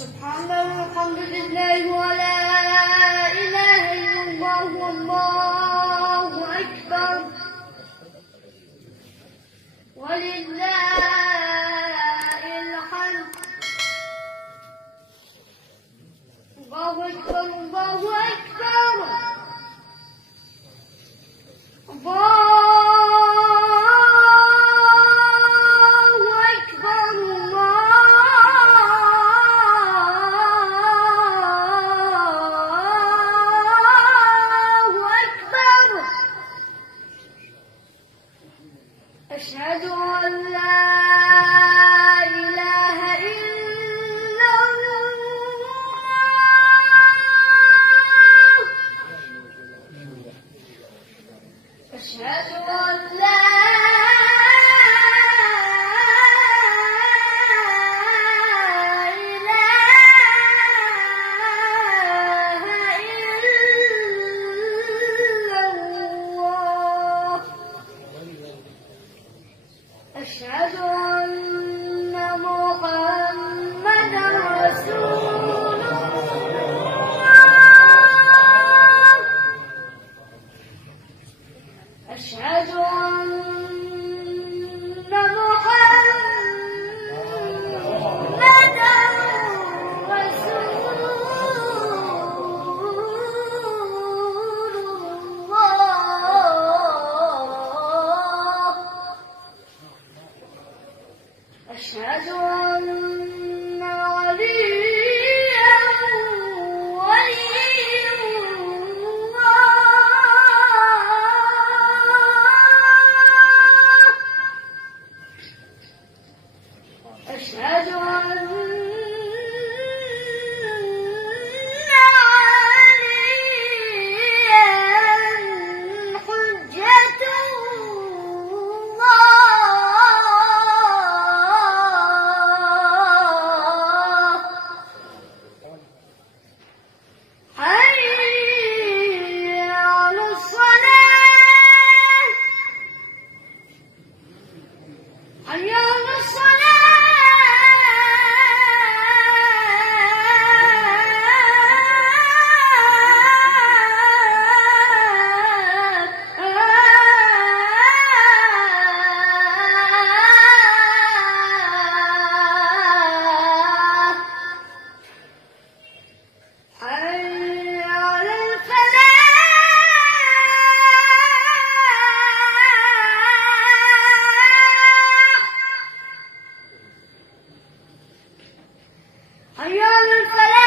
سبحان الله والحمد لله ولا إله إلا الله والله أكبر ولله الحمد. الله أكبر الله أكبر الله أشهد أن لا إله إلا الله. أشهد أن لا إله إلا الله. أشهد أن محمدا رسول الله. أشهد أن محمدا رسول الله. أشهد أن عليا ولي الله. أشهد أن عليا حجة الله. حي على الصلاة حي على الصلاة. حي على الفلاح حي على الفلاح.